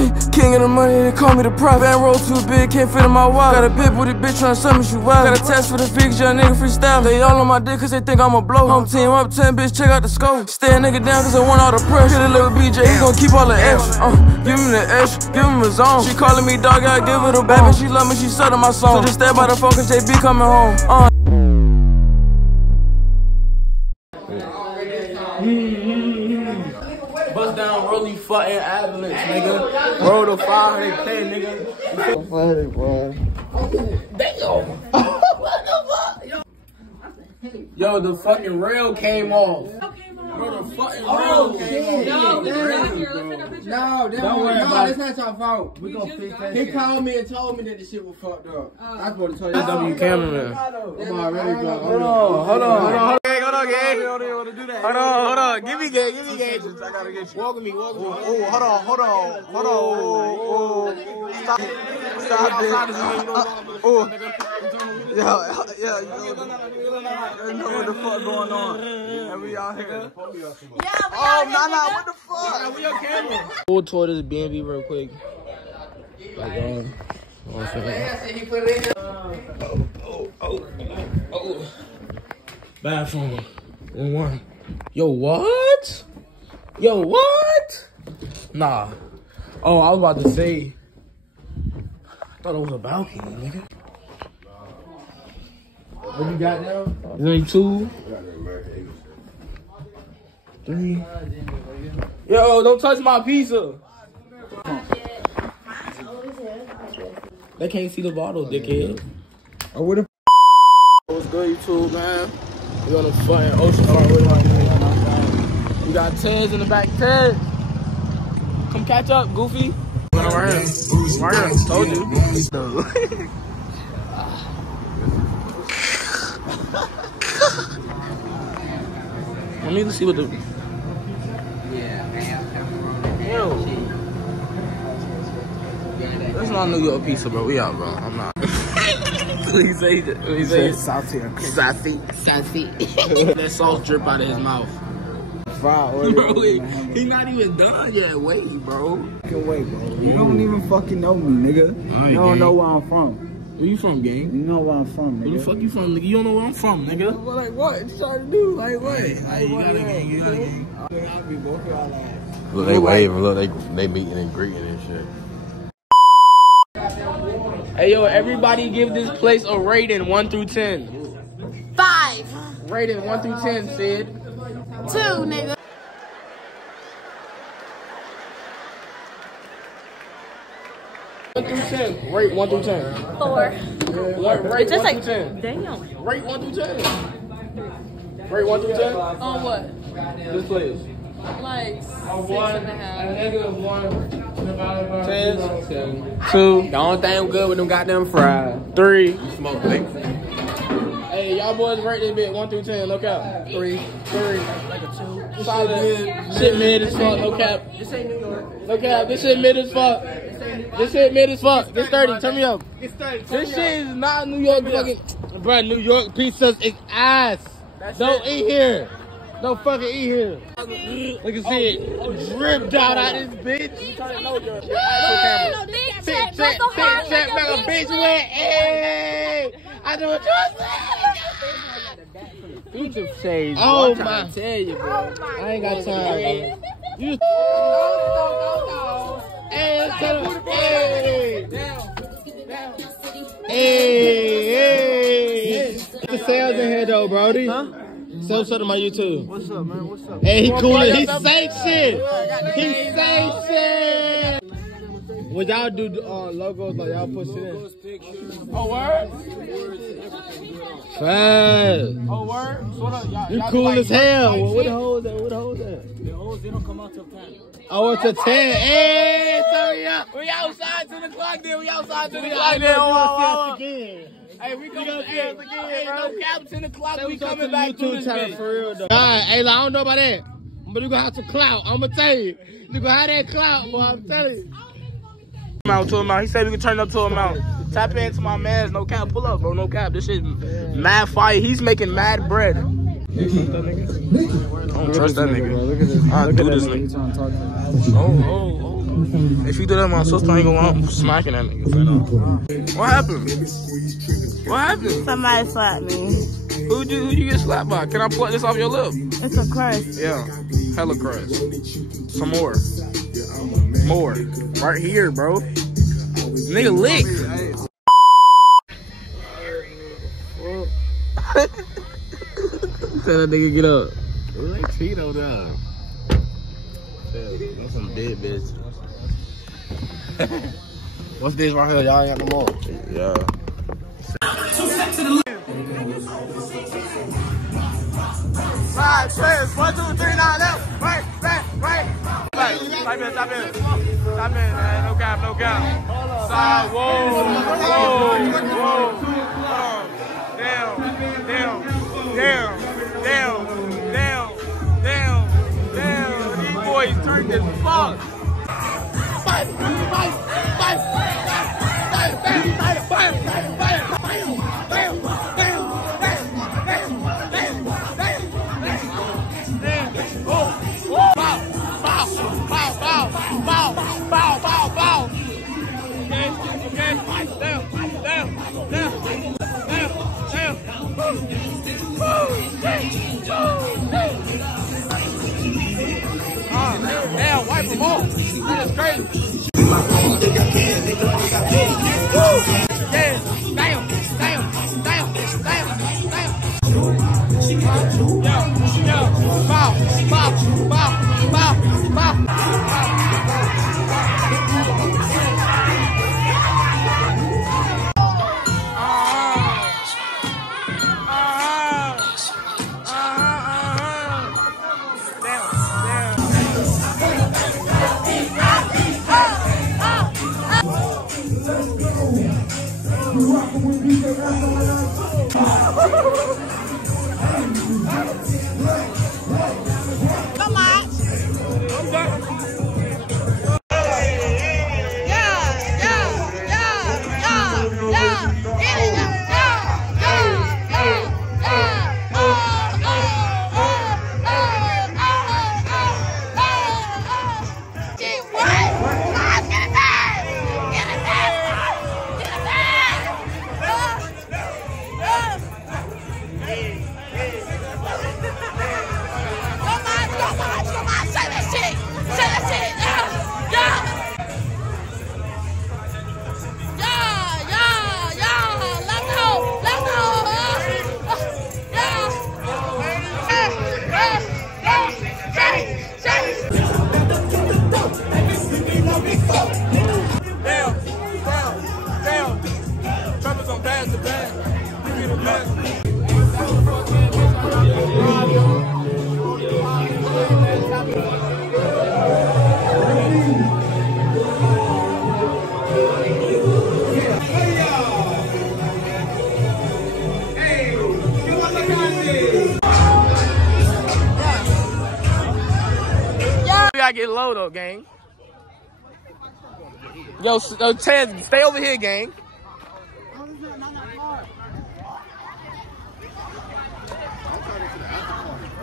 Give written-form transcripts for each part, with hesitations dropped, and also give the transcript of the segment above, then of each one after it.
Ay, king of the money, they call me the prop. Band roll too big, can't fit in my wallet. Got a bit with a bitch tryna summon you wild. Got a test for the figures, young nigga freestyle. They all on my dick cause they think I'm a blow. Home team up 10, bitch, check out the scope. Stay a nigga down cause I want all the pressure. Hit a little BJ, he gon' keep all the extra. Give him the extra, give him a zone. She calling me dog, I give her the bad bitch, she love me, she sucked on my song. So just stay by the phone cause JB coming home. Bust down Rolly fucking ambulance, nigga. Roll the 500 play, nigga. Funny, boy. Damn. What the fuck? Yo, the fucking rail came off. Bro, the fucking rail came off. No, that's not your fault. We gonna fix that. He called me and told me that the shit was fucked up. I was supposed to tell you. W cameraman. I'm already blocked. Hold on, gang. Hold on. Give me gauge. I gotta get you. Walk me. Oh, hold on. Stop it. Yeah, you know what the fuck going on. And we out here. Nah, what the fuck? We on camera. We'll tour this B&B real quick. Like, one second. Oh. Bathroom. One. Yo, what? Nah. Oh, I was about to say. I thought it was a balcony, nigga. What you got now? There's only 2. 3. Yo, don't touch my pizza. They can't see the bottle, dickhead. Oh, what the What's good, YouTube, man? We on the fucking ocean front with my nigga. We got Tez in the back. Tez, come catch up, Goofy. Right here. Told you. Let me see what the. Yo. That's not New York pizza, bro. We out, bro. I'm not. He say saucy. That sauce drip out of his mouth. Bro, he not even done yet. Wait, bro. Fucking wait, bro. You don't even fucking know me, nigga. You don't know where I'm from. Where you from, gang? You know where I'm from, nigga. Where the fuck you from, nigga? You don't know where I'm from, nigga. Well, like what? You trying to do? Like what? You got a gang. I'll be both of y'all like. Look, they waving. Look, they meeting and greeting and shit. Hey, yo, everybody give this place a rating 1 through 10. 5. Rating 1 through 10, Sid. 2, nigga. Rate 1 through 10. 4. Rate 1 through 10. Damn. Rate 1 through 10. Rate 1 through 10. On what? This place. Like 6.5. 10. 2. The only thing good with them goddamn fries. 3. Smoke, Blake. Hey, y'all boys rate this bit 1 through 10. Look out. 3. Like a 2. Solid. Shit mid as fuck. No cap. This ain't New York. No cap. This shit mid as fuck. This shit mid as fuck. This 30. Turn me up. This shit is not New York fucking. Bruh, New York pizzas is ass. Don't eat here. Don't fucking eat here. Look at see it. Dripped out this bitch. Check, like a bitch went. Hey, I know what you're saying. Future shades. Oh bro. my. I'm trying to tell you, bro. I ain't got time, bro. You. Hey, tell him. Hey. The sales in here though, Brody. Huh? Show to my YouTube. What's up, man? What's up? Hey, he cool. He say shit. He say shit. When y'all do logos, like y'all push it in. Oh, word? Fast. Oh, word? So what up? You cool as hell. What the hole is that? What the hole is that? The hoes, they don't come out till 10. Oh, it's a 10. Hey, sorry, we outside to the clock then. We outside to the clock then. Hey, we coming again. Hey, no cap, 10 o'clock. We coming back to this bitch. For real, though. Alright, hey, I don't know about that, but you gonna have some clout. I'm gonna tell you. You gonna have that clout, boy. I'm telling you. Out to him out. He said we can turn it up to him out. Tap into my man's. No cap. Pull up, bro. No cap. This shit mad fire. He's making mad bread. I don't trust that nigga. Look at this. I do this nigga. nigga. Oh. If you do that, my sister ain't gonna I'm smacking that nigga. What happened? What happened? Somebody slapped me. Who'd you get slapped by? Can I pluck this off your lip? It's a crust. Yeah, hella crust. Some more. More. Right here, bro. Nigga lick. Tell that nigga get up. It like Tito down. That's some dead bitch. What's this right here? Y'all ain't got no more. Yeah. Five, six, 1, 2, 3, 9, left, right, left, right. Right, stop in, man. No gap, no gap. Side, whoa. Damn. These boys turned as fuck. Bow. Okay. Damn, wipe them off. That is crazy. Damn. Yo. Bow. I get low though, gang. Yo, Chance, stay over here, gang.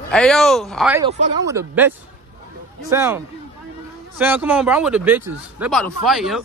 Hey yo, fuck, I'm with the bitch. Sound, come on, bro. I'm with the bitches. They about to fight, yo.